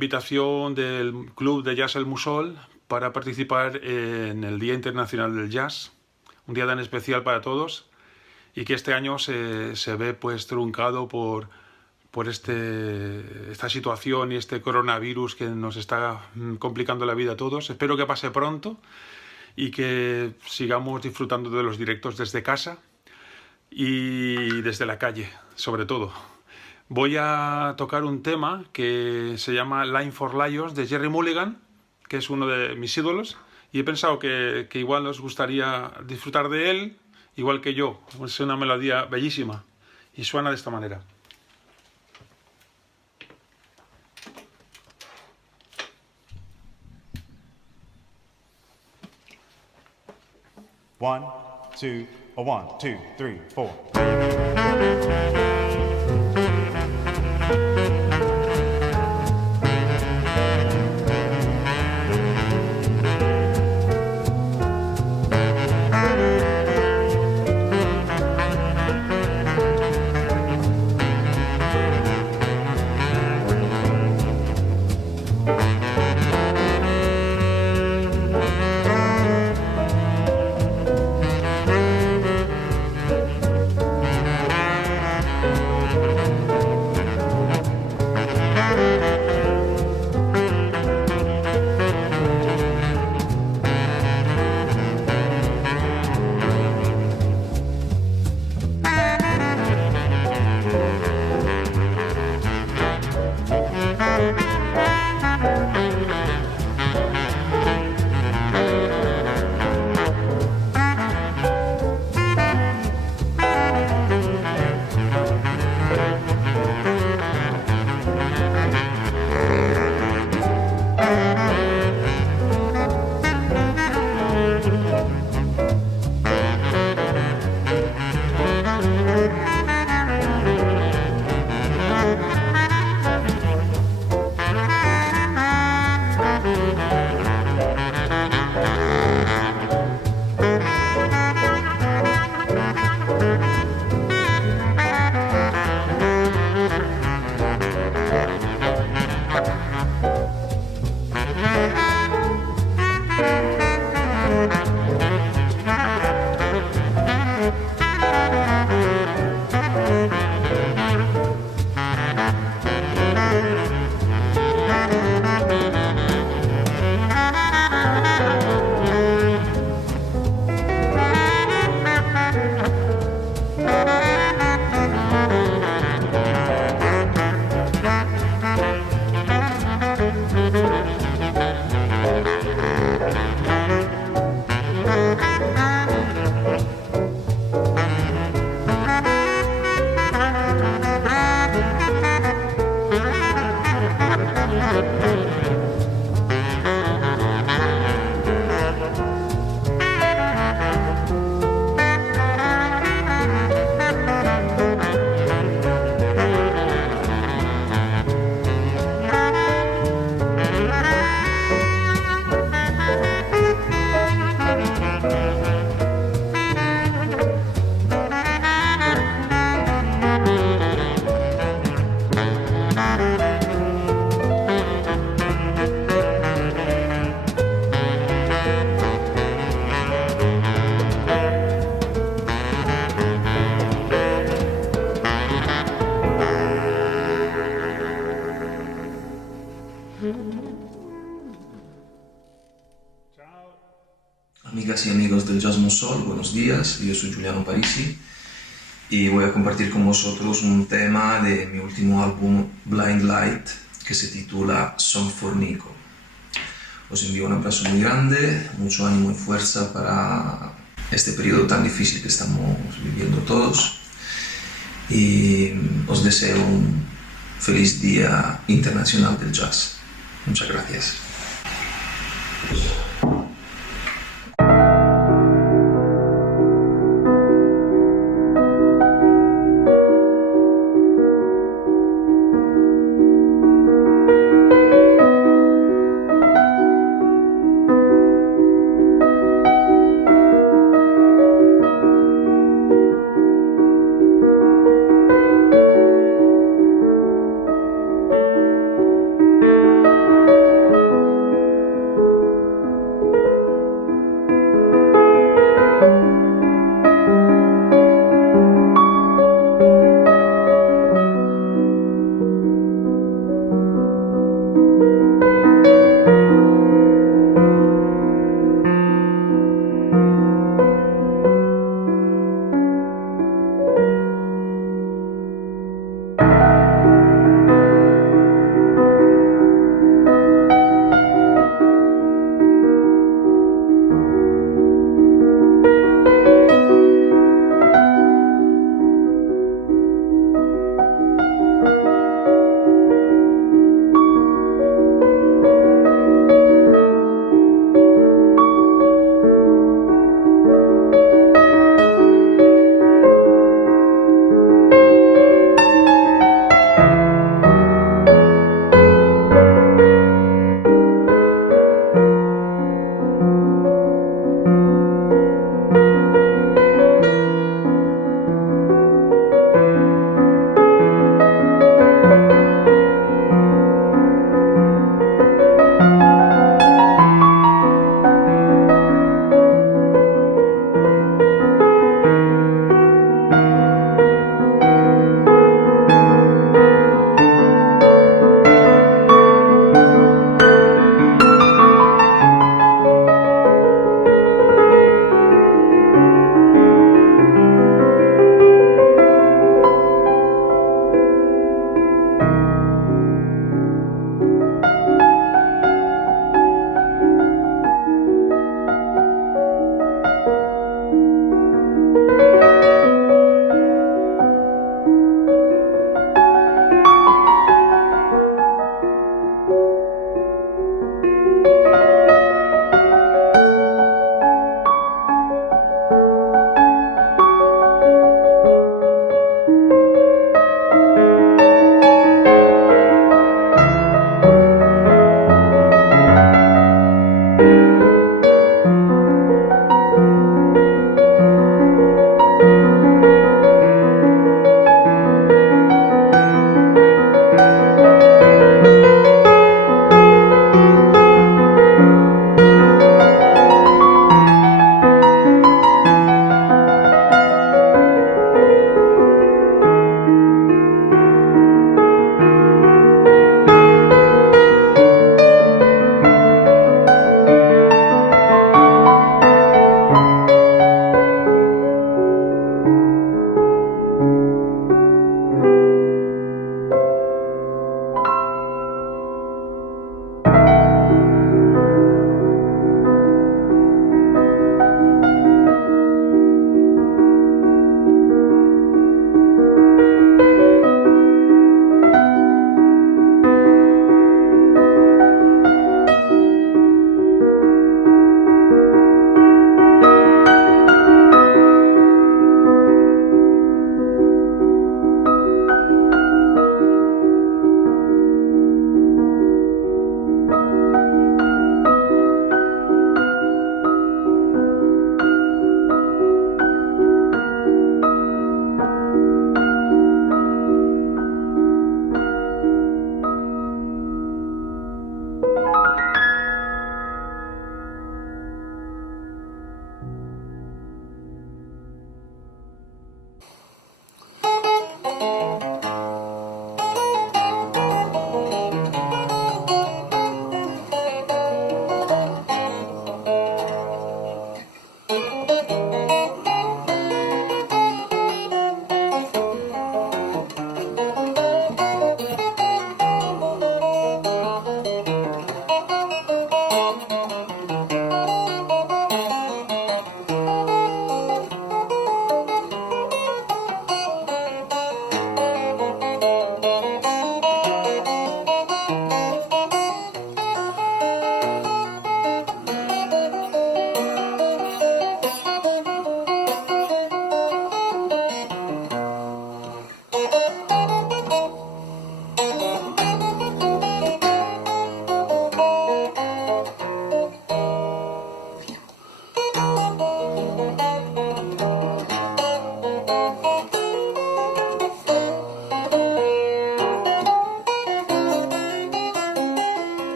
invitación del Club de Jazz El Mussol para participar en el Día Internacional del Jazz, un día tan especial para todos y que este año se ve pues truncado por esta situación y este coronavirus que nos está complicando la vida a todos. Espero que pase pronto y que sigamos disfrutando de los directos desde casa y desde la calle, sobre todo. Voy a tocar un tema que se llama Line for Lions de Gerry Mulligan, que es uno de mis ídolos, y he pensado que igual os gustaría disfrutar de él, igual que yo. Es una melodía bellísima y suena de esta manera. One, two, a 1, 2, 3, 4. Amigas y amigos del Jazz Mussol, buenos días, yo soy Giuliano Parisi y voy a compartir con vosotros un tema de mi último álbum Blind Light que se titula Song for Nico. Os envío un abrazo muy grande, mucho ánimo y fuerza para este periodo tan difícil que estamos viviendo todos y os deseo un feliz Día Internacional del Jazz. Muchas gracias.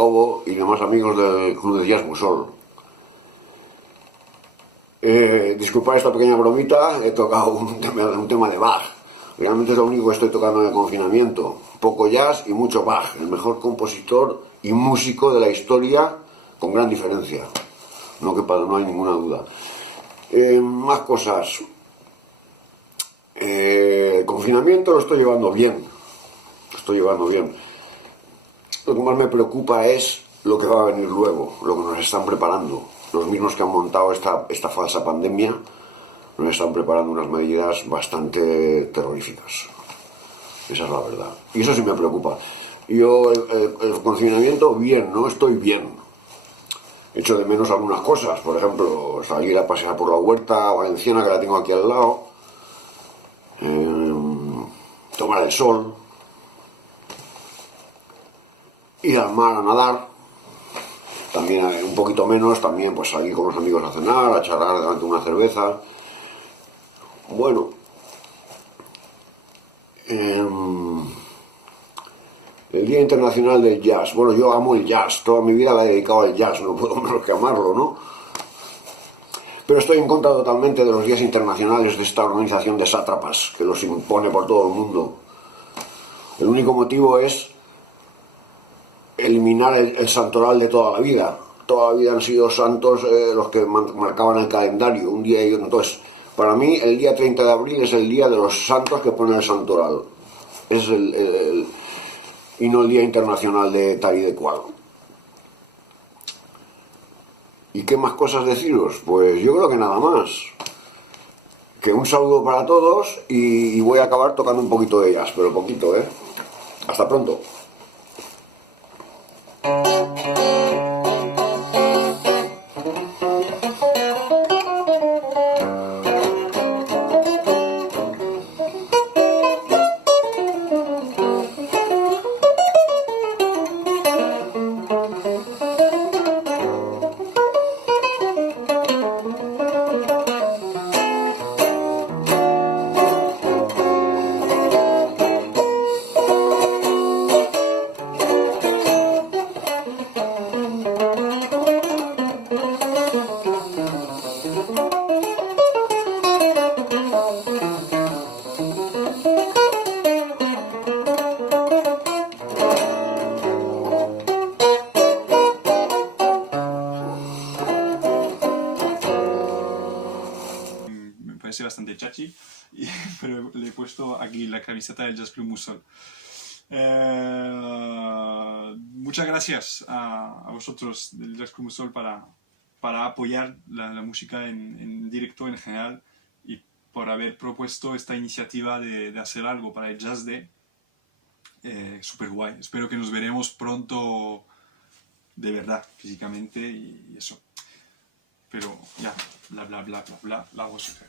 Jacobo y demás amigos del Club de Jazz Musol. Disculpad esta pequeña bromita, he tocado un tema de Bach. Realmente es lo único que estoy tocando en el confinamiento. Poco jazz y mucho Bach, el mejor compositor y músico de la historia, con gran diferencia. No hay ninguna duda. Más cosas. El confinamiento lo estoy llevando bien. Lo que más me preocupa es lo que va a venir luego, lo que nos están preparando. Los mismos que han montado esta falsa pandemia nos están preparando unas medidas bastante terroríficas. Esa es la verdad. Y eso sí me preocupa. Yo, el confinamiento, bien, ¿no? Estoy bien. Echo de menos algunas cosas. Por ejemplo, salir a pasear por la huerta valenciana, que la tengo aquí al lado. Tomar el sol. Ir al mar a nadar. También un poquito menos, también pues salir con los amigos a cenar, a charlar delante de una cerveza. Bueno, el Día Internacional del Jazz. Bueno, yo amo el jazz, toda mi vida la he dedicado al jazz, no puedo menos que amarlo, ¿no? Pero estoy en contra totalmente de los días internacionales de esta organización de sátrapas que los impone por todo el mundo. El único motivo es eliminar el santoral de toda la vida. Toda la vida han sido santos los que marcaban el calendario, un día y otro. Entonces, para mí, el día 30 de abril es el día de los santos que ponen el santoral. Es y no el Día Internacional de tal y de cual. ¿Y qué más cosas deciros? Pues yo creo que nada más. Que un saludo para todos y voy a acabar tocando un poquito de jazz, pero poquito, ¿eh? Hasta pronto. Bastante chachi, pero le he puesto aquí la camiseta del Jazz Club Musol. Muchas gracias a vosotros del Jazz Club Musol para apoyar la música en directo en general y por haber propuesto esta iniciativa de hacer algo para el Jazz Day. Súper guay. Espero que nos veremos pronto de verdad, físicamente y eso. Pero ya, bla bla bla bla bla, la música.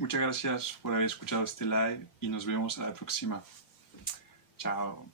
Muchas gracias por haber escuchado este live y nos vemos a la próxima. Chao.